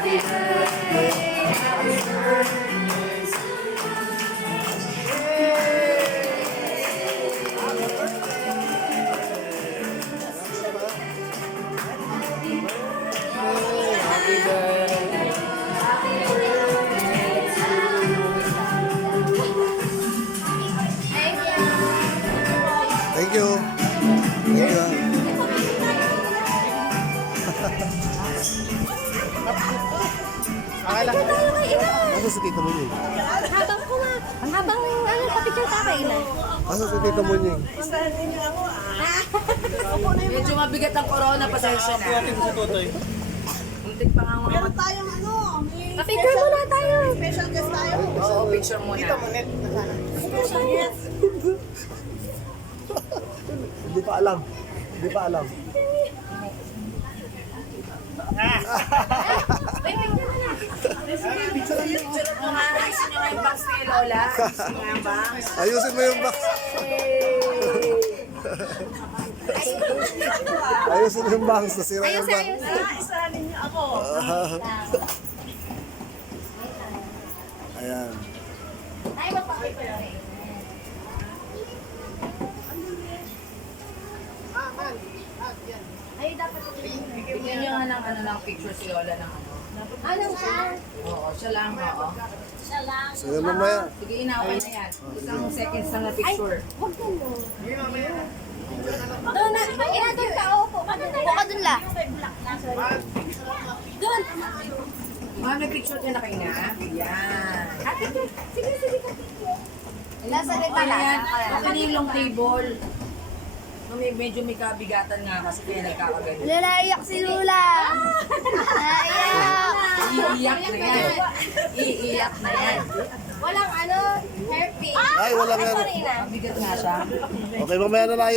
Thank you. Thank you. Asa si Tita Munying? Habang ano, papicture ka kay ina. Asa si Tita Munying? Medyo mabigat ang corona, pasensya na. Muntik pa nga mga Meron tayong ano, may Papicture muna tayo. special guest tayo. Oo, picture muna. Special guest. Hindi pa alam. Hindi pa alam. Picture mo nga, ayusin nyo nga yung box ni Lola. Ayusin mo nga yung box. Ayusin mo yung box. Ayusin mo yung box. Nasira yung box. Isahalin niyo ako. Ayan. Tayo magpapicture. Ay, dapat Bigyan nyo nga ng ano lang picture si Lola ng ano. ano ka? Oo, siya lang, oo. Siya lang. So yun mamaya. Sige, inaway na yan. Isang seconds lang na picture. Huwag ka mo. Doon na, ina doon ka, upo ka doon. Upo ka doon la. Doon. Mga may picture ka na kayo na. Yan. Sige, sige ka. Nasa Okay na yan. Okay na yung long table. Medyo may kabigatan nga kasi kaya nagkakaganyan. Naiyak si Lula. Naiyak. Iiyak na yan. Iiyak na yan. Walang ano, hairpin. Ay, walang Ay, ano. sorry na. Mabigat nga siya. Okay, mamaya na lang